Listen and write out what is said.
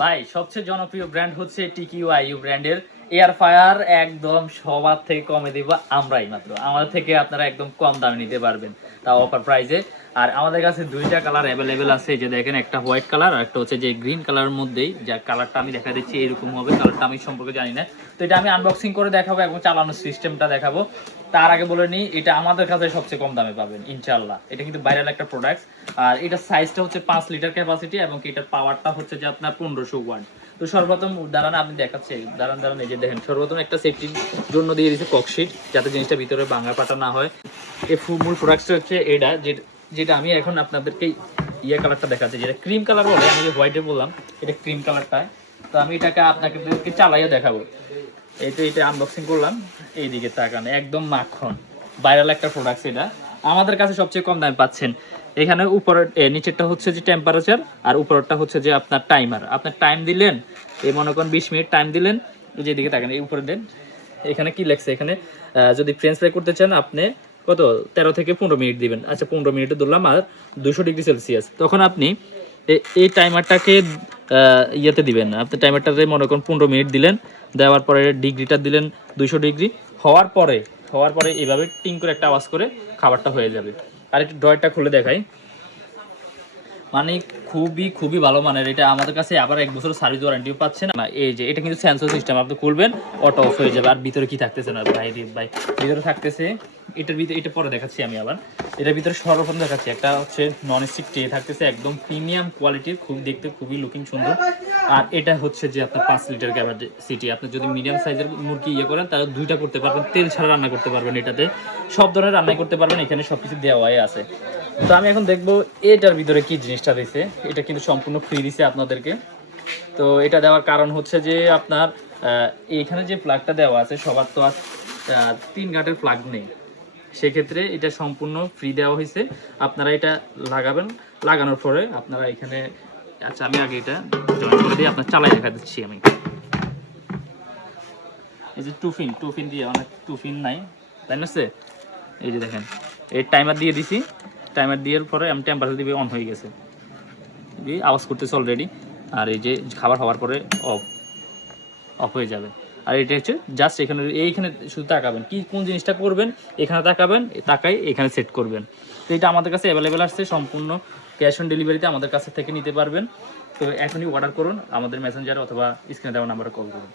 ভাই সবচেয়ে জনপ্রিয় ব্র্যান্ড হচ্ছে টিকিউ আইইউ ব্র্যান্ডের এয়ার ফায়ার একদম সবার থেকে কমে দিব আমরাই মাত্র। আমাদের থেকে আপনারা একদম কম দামে নিতে পারবেন তাও অফার প্রাইসে আর আমাদের কাছে দুইটা কালার অ্যাভেলেবেল আছে যে দেখেন একটা হোয়াইট কালার আর একটা হচ্ছে যে গ্রিন কালারের মধ্যেই যা কালারটা আমি দেখা দিচ্ছি এরকম হবে কালারটা আমি সম্পর্কে জানি না। তো এটা আমি আনবক্সিং করে দেখাবো এবং চালানোর সিস্টেমটা দেখাবো। তার আগে বলে নিই, এটা আমাদের কাছে সবচেয়ে কম দামে পাবেন ইনশাল্লাহ এটা কিন্তু ভাইরাল একটা প্রোডাক্ট আর এটা সাইজটা হচ্ছে পাঁচ লিটার ক্যাপাসিটি এবং এটার পাওয়ারটা হচ্ছে যে আপনার পনেরোশো ওয়াট তো সর্বপ্রথম দাঁড়ান আপনি দেখাচ্ছে। দাঁড়ান দাঁড়ান, এই যে দেখেন, সর্বপ্রথম একটা সেফটির জন্য দিয়ে দিয়েছে ককশিট যাতে জিনিসটা ভিতরে ভাঙা পাটা না হয়। এই মূল প্রোডাক্টটা হচ্ছে এটা যেটা আমি এখন আপনাদেরকে ইয়ে কালারটা দেখাচ্ছি। যেটা ক্রিম কালার বলে, আমি যে হোয়াইটে বললাম, এটা ক্রিম কালারটা তো আমি এটাকে আপনাকে চালাইয়া দেখাবো। এই তো এটা আনবক্সিং করলাম। এইদিকে তাকান, একদম মাখন। ভাইরাল একটা প্রোডাক্ট এটা। আমাদের কাছে সবচেয়ে কম দামে পাচ্ছেন। এখানে উপরের নিচেরটা হচ্ছে যে টেম্পারেচার আর উপরেরটা হচ্ছে যে আপনার টাইমার আপনার টাইম দিলেন এই মনে করেন বিশ মিনিট টাইম দিলেন যেদিকে তাকান, এই উপরে দেন। এখানে কি লেখছে এখানে? যদি ফ্রেঞ্চ ফ্রাই করতে চান, আপনি কত? তেরো থেকে পনেরো মিনিট দিবেন। আচ্ছা পনেরো মিনিটে ধরলাম আর দুশো ডিগ্রি সেলসিয়াস। তখন আপনি এই টাইমারটাকে ইয়েতে দিবেন আপনি টাইমারটাতে মনে করুন পনেরো মিনিট দিলেন, দেওয়ার পরে ডিগ্রিটা দিলেন দুইশো ডিগ্রি। হওয়ার পরে হওয়ার পরে এভাবে টিং করে একটা আওয়াজ করে খাবারটা হয়ে যাবে। আর একটু ড্রয়ারটা খুলে দেখাই। মানে খুবই খুবই ভালো মানের। এটা আমাদের কাছে আবার এক বছর সার্ভিস ওয়ারেন্টিও পাচ্ছে না। এই যে, এটা কিন্তু সেন্সর সিস্টেম আপনি খুলবেন অটো অফ হয়ে যাবে। আর ভিতরে কি থাকতেছে না? ভাই ভাই, ভিতরে থাকতেছে। এটার ভিতরে, এটা পরে দেখাচ্ছি আমি আবার। এটার ভিতরে সর্বপ্রথম দেখাচ্ছি। একটা হচ্ছে নন স্টিক ট্রে থাকতেছে, একদম প্রিমিয়াম কোয়ালিটির খুবই দেখতে, খুবই লুকিং সুন্দর। আর এটা হচ্ছে যে আপনার পাঁচ লিটার ক্যাপাসিটি আপনি যদি মিডিয়াম সাইজের মুরগি ইয়ে করেন তাহলে দুইটা করতে পারবেন তেল ছাড়া রান্না করতে পারবেন এটাতে। সব ধরনের রান্না করতে পারবেন এখানে সবকিছু দেওয়াই আছে। তো আমি এখন দেখব এটার ভিতরে কি জিনিসটা দিছে এটা কিন্তু সম্পূর্ণ ফ্রি দিছে আপনাদেরকে। তো এটা দেওয়ার কারণ হচ্ছে যে আপনার আহ, এইখানে যে প্লাগটা দেওয়া আছে সবার তো আর তিন ঘাটের প্লাগ নেই। সেক্ষেত্রে এটা সম্পূর্ণ ফ্রি দেওয়া হয়েছে। আপনারা এটা লাগাবেন লাগানোর পরে আপনারা এখানে আচ্ছা আমি আগে এটা জয়েন করে দিয়ে আপনার চালাই দেখা দিচ্ছি আমি। এই যে টুফিন টুফিন দিয়ে অনেক টুফিন নাই, তাই না? এই যে দেখেন, এই টাইমার দিয়ে দিছি টাইমার দেওয়ার পরে আমি টেম্পারেচার দিবে অন হয়ে গেছে। দিয়ে আওয়াজ করতেছে অলরেডি আর এই যে খাবার হওয়ার পরে অফ অফ হয়ে যাবে। আর এটা হচ্ছে জাস্ট এখানে, এইখানে শুধু তাকাবেন, কি, কোন জিনিসটা করবেন, এখানে তাকাবেন, তাকাই এখানে সেট করবেন। তো এটা আমাদের কাছে অ্যাভেলেবেল আসছে, সম্পূর্ণ ক্যাশ অন ডেলিভারিতে আমাদের কাছে থেকে নিতে পারবেন। তো এখনই অর্ডার করুন, আমাদের মেসেঞ্জার অথবা স্ক্রিনে দেওয়া নাম্বারে কল করুন।